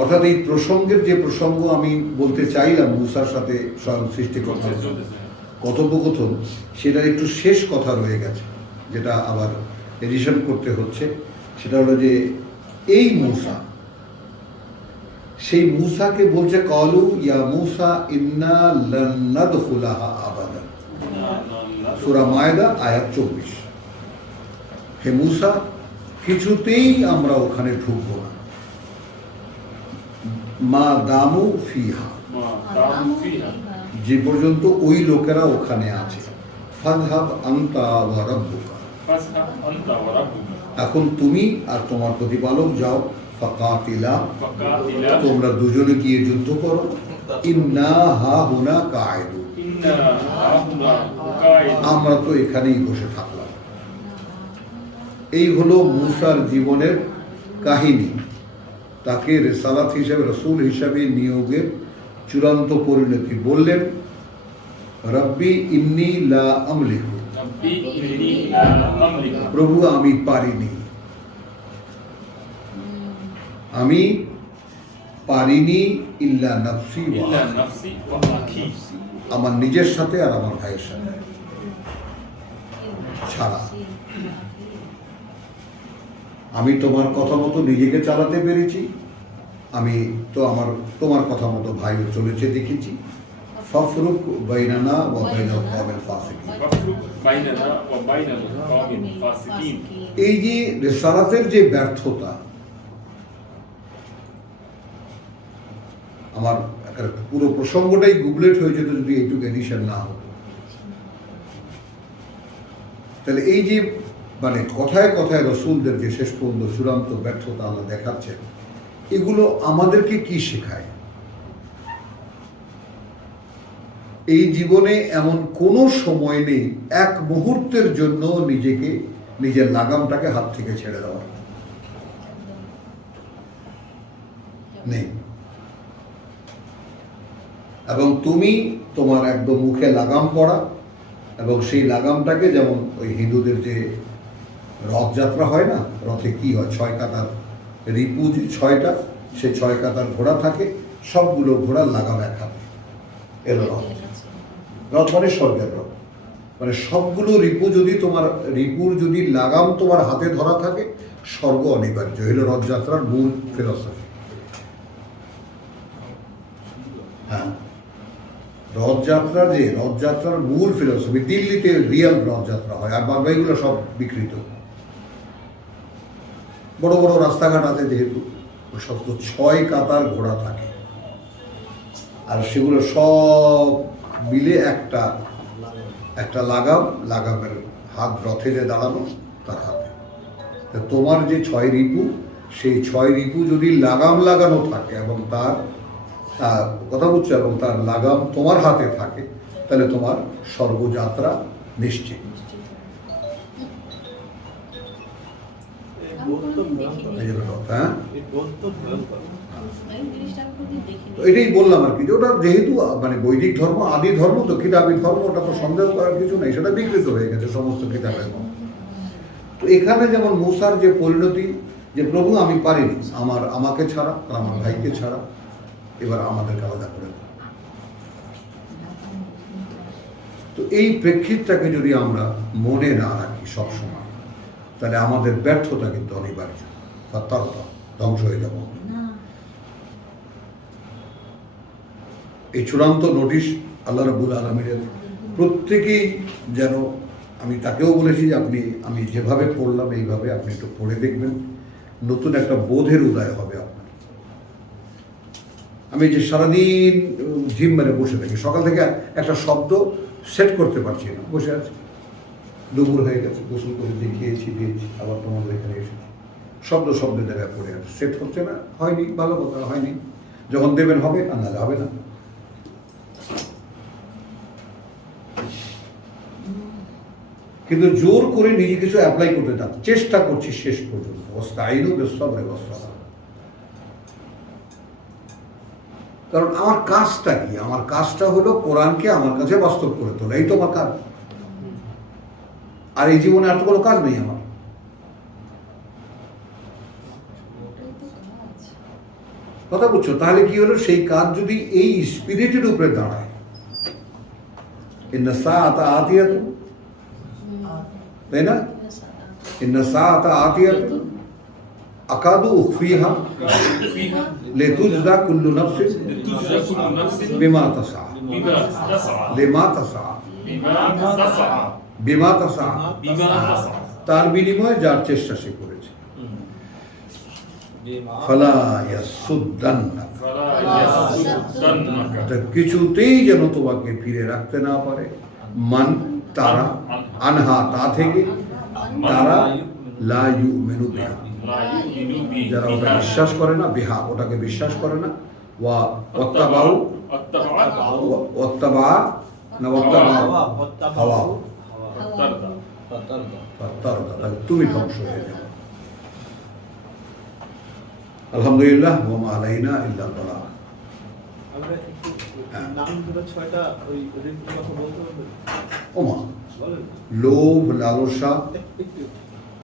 অর্থাৎ এই প্রসঙ্গের যে প্রসঙ্গ আমি বলতে চাইলাম মুসার সাথে স্বয়ং সৃষ্টিকর্তা চলছে, চলছে। কথোপকথন সেটার একটু শেষ কথা রয়ে গেছে যেটা আবার এডিশন করতে হচ্ছে। সেটা হলো যে এই মূসা সেই মূসাকে বলছে কলু ইয়া মূসা ইন্না লান্নাদখুলাহা আবাদান। সূরা মায়দা আয়াত চব্বিশ। হে মূসা কিছুতেই আমরা ওখানে ঢুকবো না। মা দামু ফিহা। যে পর্যন্ত ওই লোকেরা ওখানে আছে। ফাজহাব আন্তা ওয়া আনতা ওয়া রাব্বুকা। এখন তুমি আর তোমার প্রতিপালক যাও ফাকাতিলা। তোমরা দুজনে গিয়ে যুদ্ধ করো। ইন্না হা হুনা কায়দু। আমরা তো এখানেই বসে থাকলাম। এই হলো মুসার জীবনের কাহিনী। তাকে রেসালাত হিসাবে রসুল হিসাবে নিয়োগের চূড়ান্ত পরিণতি বললেন রব্বি ইন্নি লা আমলিকু। প্রভু আমি পারিনি। আমি পারিনি ইল্লা। নাফসি আমার নিজের সাথে আর আমার ভাইয়ের সাথে। ছাড়া। আমি তোমার কথা মতো নিজেকে চালাতে পেরেছি। আমি তো আমার তোমার কথা মতো ভাইও চলেছে দেখেছি। ফফরুক বাইনানা ওয়া বাইনাল কওমিল ফাসিকিন। এই যে রেসালাতের যে ব্যর্থতা আমার পুরো প্রসঙ্গটাই গুগলেট হয়ে যেত যদি এইটুকু এডিশন না হতো। তাহলে এই যে মানে কথায় কথায় রসুলদের যে শেষ পর্যন্ত চূড়ান্ত ব্যর্থতা আল্লাহ দেখাচ্ছেন। এগুলো আমাদেরকে কি শেখায়? এই জীবনে এমন কোনো সময় নেই, এক মুহূর্তের জন্য নিজেকে, নিজের লাগামটাকে হাত থেকে ছেড়ে দেওয়ার নেই। এবং তুমি তোমার একদম মুখে লাগাম পড়া, এবং সেই লাগামটাকে যেমন ওই হিন্দুদের যে রথযাত্রা হয় না? রথে কি হয়? ছয় কাতার রিপু যে ছয়টা, সে ছয় কাতার ঘোড়া থাকে, সবগুলো ঘোড়ার লাগাম এক এলো রথ। রথ মানে স্বর্গের রথ। মানে সবগুলো রিপু যদি তোমার, রিপুর যদি লাগাম তোমার হাতে ধরা থাকে, স্বর্গ অনিবার্য। হলো রথযাত্রার মূল ফিলসফি হ্যাঁ। রথযাত্রা যে, রথযাত্রার মূল ফিলসফি দিল্লিতে রিয়েল রথযাত্রা হয়, আর বাদ বাকিগুলো সব বিকৃত। বড় বড় রাস্তাঘাট আছে যেহেতু, ওই সব তো ছয় কাতার ঘোড়া থাকে। আর সেগুলো সব মিলে একটা একটা লাগাম লাগামের হাত রথে যে দাঁড়ানো তার হাতে। তোমার যে ছয় রিপু, সেই ছয় রিপু যদি লাগাম লাগানো থাকে এবং তার কথা বুঝছ এবং তার লাগাম তোমার হাতে থাকে, তাহলে তোমার সর্বযাত্রা নিশ্চিত। এটাই বললাম আর কি যে ওটা যেহেতু মানে বৈদিক ধর্ম আদি ধর্ম তো কিতাবি ধর্ম ওটা তো সন্দেহ করার কিছু নেই সেটা বিকৃত হয়ে গেছে সমস্ত কিতাবের মধ্যে। তো এখানে যেমন মুসার যে পরিণতি যে প্রভু আমি পারিনি আমার আমাকে ছাড়া আর আমার ভাইকে ছাড়া এবার আমাদেরকে আলাদা করে। তো এই প্রেক্ষিতটাকে যদি আমরা মনে না রাখি সবসময় তাহলে আমাদের ব্যর্থতা কিন্তু অনিবার্য। বা তরতা ধ্বংস হয়ে যাব এই চূড়ান্ত নোটিশ আল্লাহ রবুল আলমীর প্রত্যেকেই যেন আমি তাকেও বলেছি যে আপনি আমি যেভাবে পড়লাম এইভাবে আপনি একটু পড়ে দেখবেন। নতুন একটা বোধের উদয় হবে আপনার। আমি যে সারাদিন জিম ঝিম মেরে বসে থাকি সকাল থেকে একটা শব্দ সেট করতে পারছি না বসে আছি। দুপুর হয়ে গেছে, গোসল করে দিয়ে খেয়েছি দিয়েছি আবার তোমাদের এখানে এসেছি। শব্দ শব্দের জায়গায় পড়ে আছে সেট হচ্ছে না, হয়নি, ভালো কথা হয়নি। যখন দেবেন হবে, আর নাহলে হবে না। কিন্তু জোর করে নিজে কিছু অ্যাপ্লাই করতে চান চেষ্টা করছি শেষ পর্যন্ত। অস্তাইনু বেসবরে বসরা কারণ আমার কাজটা কি? আমার কাজটা হলো কোরআনকে আমার কাছে বাস্তব করে তোলা, এই তো আমার কাজ। আর এই জীবনে আর তো কোনো কাজ নেই আমার কথা বুঝছো তাহলে কি হলো সেই কাজ যদি এই স্পিরিটের উপরে দাঁড়ায় नशा आता বিমা তাসা তার বিনিময়ে যার চেষ্টা সে করেছে। কিছুতেই যেন তোমাকে ফিরে রাখতে না পারে। মান তারা আনহা তা থেকে তারা লা মেনু বিহা। যারা ওটা বিশ্বাস করে না বিহা ওটাকে বিশ্বাস করে না। ওয়া অত্যাবাহু অত্যাবা না অত্যাবা হাওয়া। তাহলে তুমি ধ্বংস হয়ে যাবে আলহামদুলিল্লাহ ওয়া আলাইনা ইল্লা বালাগ আমরা একটু হ্যাঁ। নাম দুটো ছয়টা ওই কথা বলতে ওমা। লোভ লালসা।